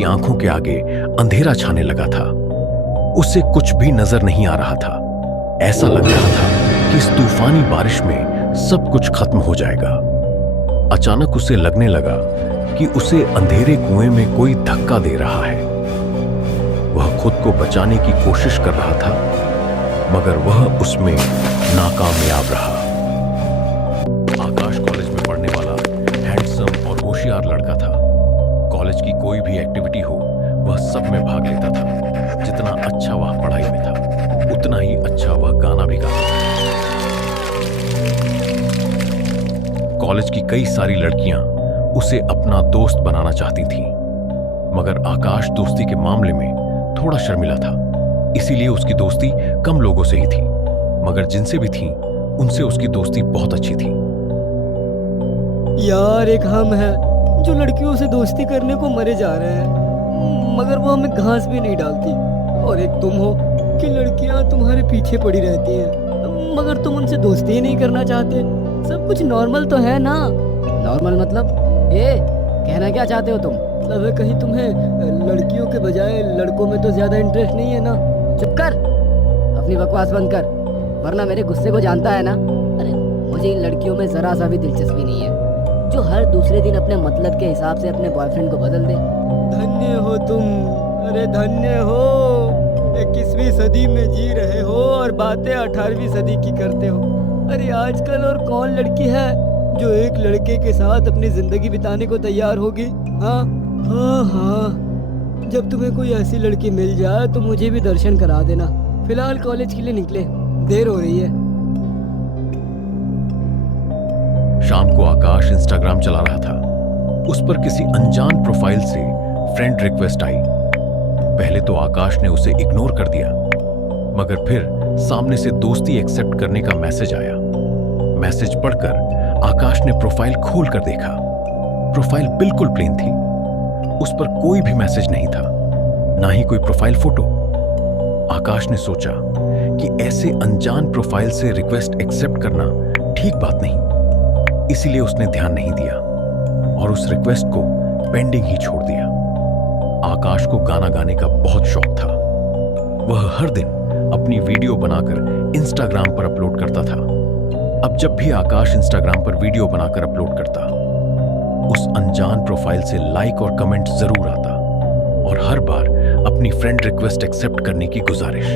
की आंखों के आगे अंधेरा छाने लगा था। उसे कुछ भी नजर नहीं आ रहा था। ऐसा लग रहा था कि इस तूफानी बारिश में सब कुछ खत्म हो जाएगा। अचानक उसे लगने लगा कि उसे अंधेरे कुएं में कोई धक्का दे रहा है। वह खुद को बचाने की कोशिश कर रहा था, मगर वह उसमें नाकामयाब रहा। आकाश कॉलेज में पढ़ने वाला हैंडसम और होशियार लड़का था। कॉलेज की कोई भी एक्टिविटी हो, वह सब में भाग लेता था। जितना अच्छा वह पढ़ाई में था, उतना ही अच्छा वह गाना भी गाता था। कॉलेज की कई सारी लड़कियां उसे अपना दोस्त बनाना चाहती थीं, मगर आकाश दोस्ती के मामले में थोड़ा शर्मिला था। इसीलिए उसकी दोस्ती कम लोगों से ही थी, मगर जिनसे भी थी उनसे उसकी दोस्ती बहुत अच्छी थी। यार, एक हम है जो लड़कियों से दोस्ती करने को मरे जा रहे हैं, मगर वो हमें घास भी नहीं डालती। और एक तुम हो कि लड़कियां तुम्हारे पीछे पड़ी रहती हैं, मगर तुम उनसे दोस्ती ही नहीं करना चाहते। सब कुछ नॉर्मल तो है ना? नॉर्मल मतलब? कहना क्या चाहते हो तुम? मतलब है कहीं तुम्हें लड़कियों के बजाय लड़कों में तो ज्यादा इंटरेस्ट नहीं है ना? चुप कर, अपनी बकवास बंद कर, वरना मेरे गुस्से को जानता है ना। अरे मुझे इन लड़कियों में जरा सा भी दिलचस्पी नहीं है जो हर दूसरे दिन अपने मतलब के हिसाब से अपने बॉयफ्रेंड को बदल दे। धन्य हो तुम, अरे धन्य हो। 21वीं सदी में जी रहे हो और बातें 18वीं सदी की करते हो। अरे आजकल और कौन लड़की है जो एक लड़के के साथ अपनी जिंदगी बिताने को तैयार होगी? हाँ हाँ हाँ, जब तुम्हें कोई ऐसी लड़की मिल जाए तो मुझे भी दर्शन करा देना। फिलहाल कॉलेज के लिए निकले, देर हो रही है। शाम को आकाश इंस्टाग्राम चला रहा था। उस पर किसी अनजान प्रोफाइल से फ्रेंड रिक्वेस्ट आई। पहले तो आकाश ने उसे इग्नोर कर दिया, मगर फिर सामने से दोस्ती एक्सेप्ट करने का मैसेज आया। मैसेज पढ़कर आकाश ने प्रोफाइल खोल कर देखा। प्रोफाइल बिल्कुल प्लेन थी। उस पर कोई भी मैसेज नहीं था, ना ही कोई प्रोफाइल फोटो। आकाश ने सोचा कि ऐसे अनजान प्रोफाइल से रिक्वेस्ट एक्सेप्ट करना ठीक बात नहीं, इसीलिए उसने ध्यान नहीं दिया और उस रिक्वेस्ट को पेंडिंग ही छोड़ दिया। आकाश को गाना गाने का बहुत शौक था। वह हर दिन अपनी वीडियो बनाकर इंस्टाग्राम पर अपलोड करता था। अब जब भी आकाश इंस्टाग्राम पर वीडियो बनाकर अपलोड करता, उस अनजान प्रोफाइल से लाइक और कमेंट जरूर आता और हर बार अपनी फ्रेंड रिक्वेस्ट एक्सेप्ट करने की गुजारिश।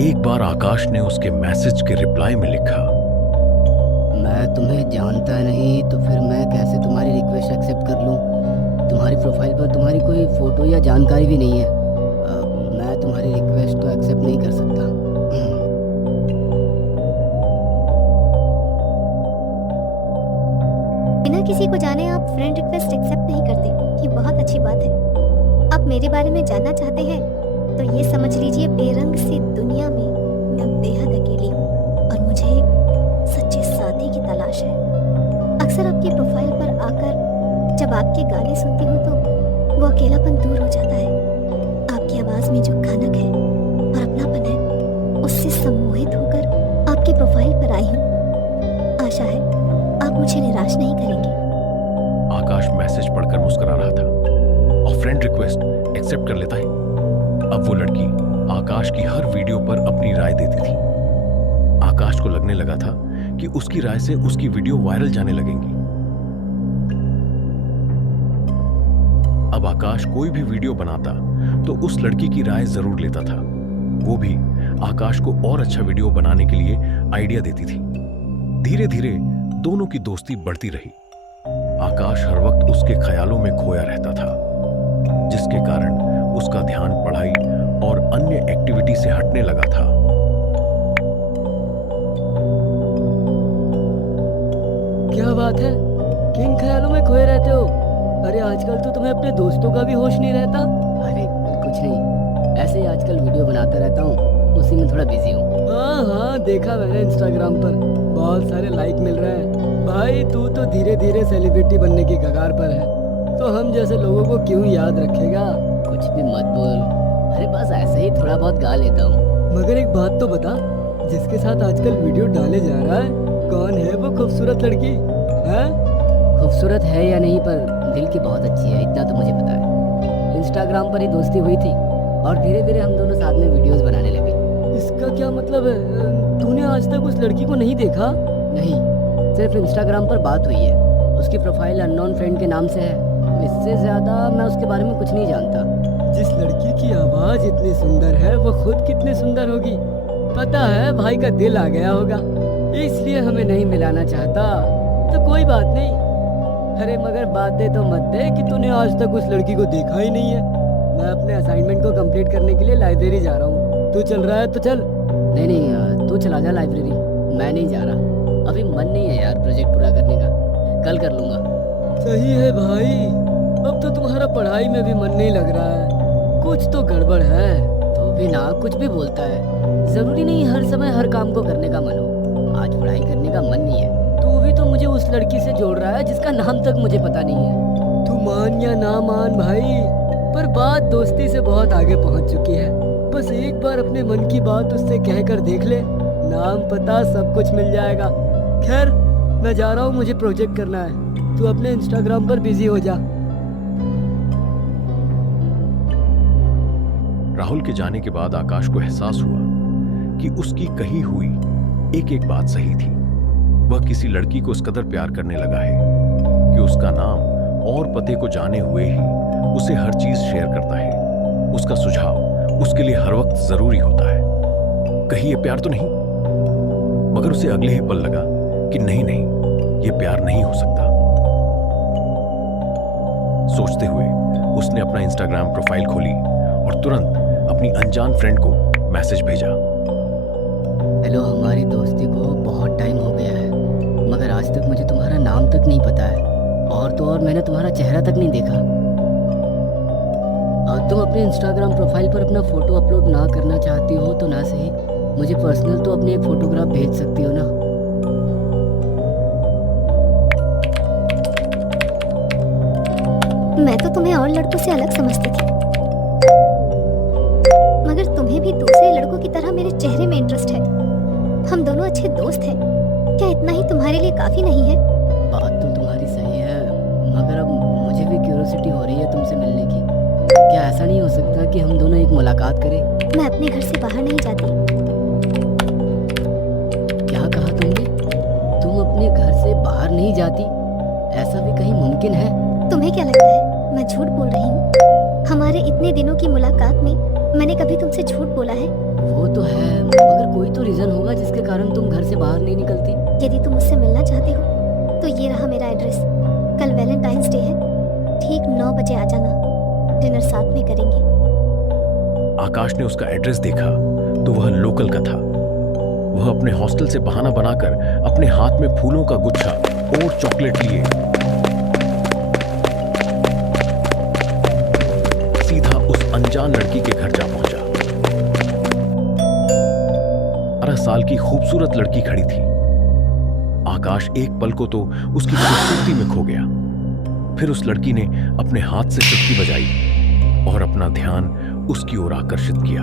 एक बार आकाश ने उसके मैसेज के रिप्लाई में लिखा, मैं तुम्हें जानता नहीं तो फिर मैं कैसे तुम्हारी रिक्वेस्ट एक्सेप्ट कर लूं? तुम्हारी प्रोफाइल पर तुम्हारी कोई फोटो या जानकारी भी नहीं है। मैं तुम्हारी रिक्वेस्ट तो एक्सेप्ट नहीं कर सकता। बिना किसी को जाने आप फ्रेंड रिक्वेस्ट एक्सेप्ट नहीं करते, ये बहुत अच्छी बात है। आप मेरे बारे में जानना चाहते हैं तो ये समझ लीजिए, बेरंग सी दुनिया में मैं बेहद अकेली हूँ और मुझे एक सच्चे साथी की तलाश है। अक्सर आपकी प्रोफाइल पर आकर जब आपके गाने सुनती हूँ तो वो अकेलापन दूर हो जाता है। आपकी आवाज़ में जो खनक है और अपनापन है, उससे सम्मोहित होकर आपकी प्रोफाइल पर आई हूँ। आशा है आप मुझे निराश नहीं करेंगे। आकाश मैसेज पढ़कर मुस्कुरा रहा था और फ्रेंड रिक्वेस्ट एक्सेप्ट कर लेता है। अब वो लड़की आकाश की हर वीडियो पर अपनी राय देती थी। आकाश को लगने लगा था कि उसकी राय से उसकी वीडियो वायरल जाने लगेंगी। अब आकाश कोई भी वीडियो बनाता तो उस लड़की की राय जरूर लेता था। वो भी आकाश को और अच्छा वीडियो बनाने के लिए आइडिया देती थी। धीरे धीरे दोनों की दोस्ती बढ़ती रही। आकाश हर वक्त उसके ख्यालों में खोया रहता था, जिसके कारण उसका ध्यान पढ़ाई और अन्य एक्टिविटी से हटने लगा था। क्या बात है, किन ख्यालों में खोए रहते हो? अरे आजकल तो तुम्हें अपने दोस्तों का भी होश नहीं रहता। अरे कुछ नहीं, ऐसे ही आजकल वीडियो बनाता रहता हूँ, उसी में थोड़ा बिजी हूँ। हाँ हाँ, देखा मैंने इंस्टाग्राम पर, बहुत सारे लाइक मिल रहे हैं। भाई तू तो धीरे धीरे सेलिब्रिटी बनने की कगार पर है, तो हम जैसे लोगों को क्यों याद रखेगा? कुछ भी मत बोल, अरे बस ऐसे ही थोड़ा बहुत गा लेता हूँ। मगर एक बात तो बता, जिसके साथ आजकल वीडियो डाले जा रहा है, कौन है वो खूबसूरत लड़की? है खूबसूरत है या नहीं, पर दिल की बहुत अच्छी है, इतना तो मुझे पता है। इंस्टाग्राम पर ही दोस्ती हुई थी और धीरे धीरे हम दोनों साथ में वीडियोस बनाने लगे। इसका क्या मतलब है? तूने आज तक उस लड़की को नहीं देखा? नहीं, सिर्फ इंस्टाग्राम पर बात हुई है। उसकी प्रोफाइल अननोन फ्रेंड के नाम से है। इससे ज़्यादा मैं उसके बारे में कुछ नहीं जानता। जिस लड़की की आवाज़ इतनी सुंदर है वो खुद कितनी सुंदर होगी। पता है भाई का दिल आ गया होगा, इसलिए हमें नहीं मिलाना चाहता। तो कोई बात नहीं। अरे मगर बात दे तो मत दे कि तूने आज तक उस लड़की को देखा ही नहीं है। मैं अपने असाइनमेंट को कंप्लीट करने के लिए लाइब्रेरी जा रहा हूँ। तू चल रहा है तो चल। नहीं नहीं, तू चला जा लाइब्रेरी, मैं नहीं जा रहा। अभी मन नहीं है यार प्रोजेक्ट पूरा करने का, कल कर लूँगा। सही है भाई, अब तो तुम्हारा पढ़ाई में भी मन नहीं लग रहा है। कुछ तो गड़बड़ है। तो भी ना कुछ भी बोलता है। ज़रूरी नहीं हर समय हर काम को करने का मन हो। आज पढ़ाई करने का मन नहीं है। तू भी तो मुझे उस लड़की से जोड़ रहा है जिसका नाम तक मुझे पता नहीं है। तू मान या ना मान भाई, पर बात दोस्ती से बहुत आगे पहुंच चुकी है। बस एक बार अपने मन की बात उससे कहकर देख ले, नाम पता सब कुछ मिल जाएगा। खैर मैं जा रहा हूँ, मुझे प्रोजेक्ट करना है। तू अपने इंस्टाग्राम पर बिजी हो जा। राहुल के जाने के बाद आकाश को एहसास हुआ कि उसकी कही हुई एक एक बात सही थी। वह किसी लड़की को उस कदर प्यार करने लगा है कि उसका नाम और पते को जाने हुए ही उसे हर चीज शेयर करता है। उसका सुझाव उसके लिए हर वक्त जरूरी होता है। कहीं ये प्यार तो नहीं? मगर उसे अगले ही पल लगा कि नहीं नहीं, ये प्यार नहीं हो सकता। सोचते हुए उसने अपना इंस्टाग्राम प्रोफाइल खोली और तुरंत अपनी अनजान फ्रेंड को मैसेज भेजा। हेलो, हमारी दोस्ती को बहुत टाइम हो गया है, मगर आज तक मुझे तुम्हारा नाम तक नहीं पता है, और तो और मैंने तुम्हारा चेहरा तक नहीं देखा। तुम अपने इंस्टाग्राम प्रोफाइल पर अपना फोटो अपलोड ना करना चाहती हो तो ना सही, मुझे पर्सनल तो अपनी एक फोटोग्राफ भेज सकती हो ना। मैं तो तुम्हें और लड़कों से अलग समझती थी, मगर तुम्हें भी दूसरे लड़कों की तरह मेरे चेहरे में इंटरेस्ट है। हम दोनों अच्छे दोस्त हैं। क्या इतना ही तुम्हारे लिए काफी नहीं है? बात तो तुम्हारी सही है, मगर अब मुझे भी क्यूरियोसिटी हो रही है तुमसे मिलने की। क्या ऐसा नहीं हो सकता कि हम दोनों एक मुलाकात करें? मैं अपने घर से बाहर नहीं जाती। क्या कहा तुमने? तुम अपने घर से बाहर नहीं जाती? ऐसा भी कहीं मुमकिन है? तुम्हें क्या लगता है मैं झूठ बोल रही हूँ? हमारे इतने दिनों की मुलाकात में मैंने कभी तुमसे झूठ बोला है? वो तो है, मगर कोई तो रीजन होगा जिसके कारण तुम घर से बाहर नहीं निकलती। यदि तुम मुझसे मिलना चाहते हो तो ये रहा मेरा एड्रेस। कल वैलेंटाइंस डे है, ठीक 9 बजे आ जाना। डिनर साथ में करेंगे। आकाश ने उसका एड्रेस देखा तो वह लोकल का था। वह अपने हॉस्टल से बहाना बनाकर अपने हाथ में फूलों का गुच्छा और चॉकलेट लिए सीधा उस अनजान लड़की के घर जा पहुंचा। 18 साल की खूबसूरत लड़की खड़ी थी। आकाश एक पल को तो उसकी खूबसूरती में खो गया। फिर उस लड़की ने अपने हाथ से चुटकी बजाई और अपना ध्यान उसकी ओर आकर्षित किया।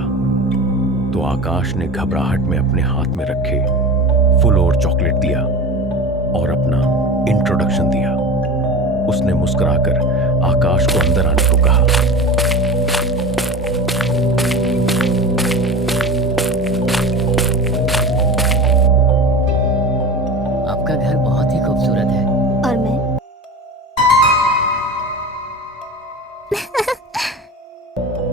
तो आकाश ने घबराहट में अपने हाथ में रखे फूल और चॉकलेट दिया और अपना इंट्रोडक्शन दिया। उसने मुस्कुराकर आकाश को अंदर आने को कहा। आपका घर बहुत ही खूबसूरत है। और मैं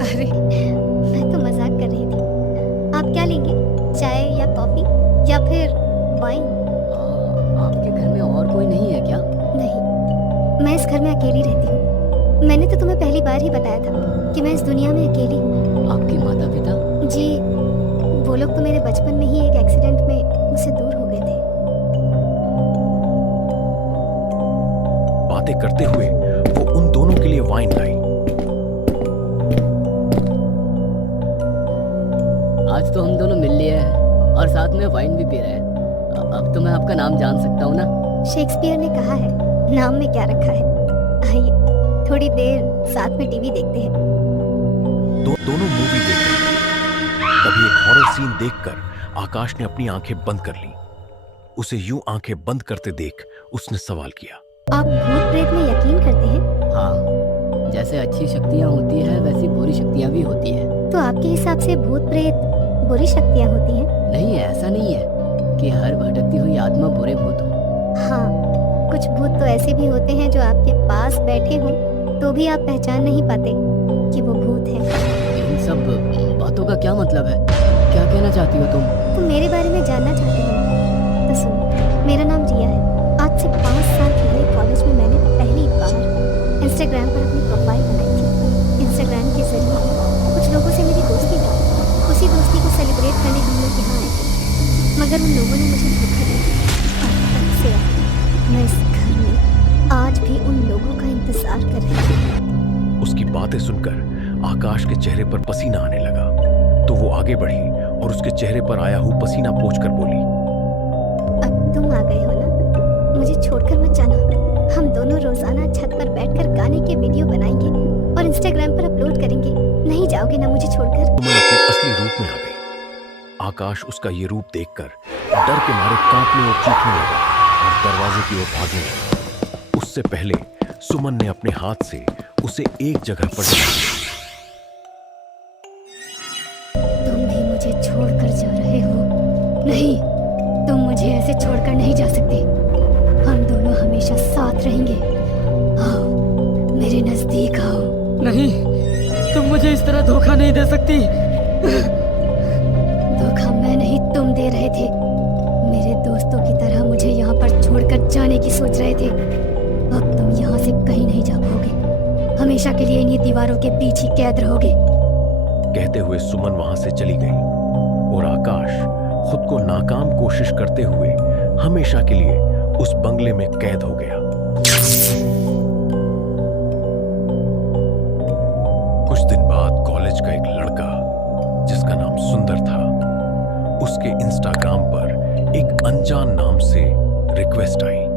अरे मैं तो मजाक कर रही थी। आप क्या लेंगे? चाय या कॉफी या फिर वाइन? आपके घर में और कोई नहीं है क्या? नहीं, मैं इस घर में अकेली रहती हूँ। मैंने तो तुम्हें पहली बार ही बताया था कि मैं इस दुनिया में अकेली हूँ। आपके माता पिता? जी, वो लोग तो मेरे बचपन में ही एक एक्सीडेंट में मुझसे दूर हो गए थे। बातें करते हुए वो उन दोनों के लिए वाइन लाई। आज तो हम दोनों मिल लिए हैं और साथ में वाइन भी पी रहे हैं। अब तो मैं आपका नाम जान सकता हूँ ना? शेक्सपियर ने कहा है, नाम में क्या रखा है। आइए थोड़ी देर साथ में टीवी देखते हैं। दोनों मूवी देख रहे थे। तभी एक हॉरर सीन देखकर आकाश ने अपनी आंखें बंद कर ली। उसे यूं आंखें बंद करते देख उसने सवाल किया। आप भूत प्रेत में यकीन करते हैं? हाँ, जैसे अच्छी शक्तियाँ होती है वैसी बुरी शक्तियाँ भी होती है। तो आपके हिसाब से भूत प्रेत बुरी शक्तियाँ होती हैं? नहीं, ऐसा नहीं है कि हर भटकती हुई आत्मा बुरे भूत हो। हाँ, कुछ भूत तो ऐसे भी होते हैं जो आपके पास बैठे हों तो भी आप पहचान नहीं पाते कि वो भूत है। इन सब बातों का क्या मतलब है? क्या कहना चाहती हो तुम? तुम मेरे बारे में जानना चाहते हो ना? तो सुनो, मेरा नाम रिया है। आज से 5 साल पहले कॉलेज में मैंने पहली बार इंस्टाग्राम पर अपनी प्रोफाइल बनाई थी। इंस्टाग्राम के जरिए कुछ लोगों से मेरी दोस्ती हुई। उसी दोस्ती को सेलिब्रेट करने हम लोग यहाँ आए थे, मगर उन लोगों ने मुझे धोखा दिया। और तब से मैं इस घर में आज भी उन लोगों का इंतजार कर रही हूँ। उसकी बातें सुनकर आकाश के चेहरे पर पसीना आने लगा, तो वो आगे बढ़ी और उसके चेहरे पर आया हुआ पसीना पोंछकर बोली, अब तुम आ गए हो ना, मुझे छोड़कर मत जाना। हम दोनों रोजाना छत पर बैठकर गाने के वीडियो बनाएंगे और इंस्टाग्राम पर अपलोड करेंगे। नहीं जाओगे ना मुझे छोड़कर? सुमन अपने असली रूप में आ गई। आकाश उसका ये रूप देखकर डर के मारे कांपने और चीखने लगा और दरवाजे की ओर भागने लगा। उससे पहले सुमन ने अपने हाथ से उसे एक जगह पर ढका दिया। तुम भी मुझे छोड़कर जा रहे हो? नहीं, तुम मुझे ऐसे छोड़कर नहीं जा सकते। हम दोनों हमेशा साथ रहेंगे। आओ, मेरे नजदीक आओ। नहीं, तुम मुझे इस तरह धोखा नहीं दे सकती। धोखा मैं नहीं, तुम दे रहे थे। मेरे दोस्तों की तरह मुझे यहाँ पर छोड़कर जाने की सोच रहे थे। अब तुम यहाँ से कहीं नहीं जा पाओगे। हमेशा के लिए इन्हीं दीवारों के बीच ही कैद रहोगे। कहते हुए सुमन वहां से चली गई और आकाश खुद को नाकाम कोशिश करते हुए हमेशा के लिए उस बंगले में कैद हो गया। कुछ दिन बाद कॉलेज का एक लड़का जिसका नाम सुंदर था, उसके इंस्टाग्राम पर एक अनजान नाम से रिक्वेस्ट आई।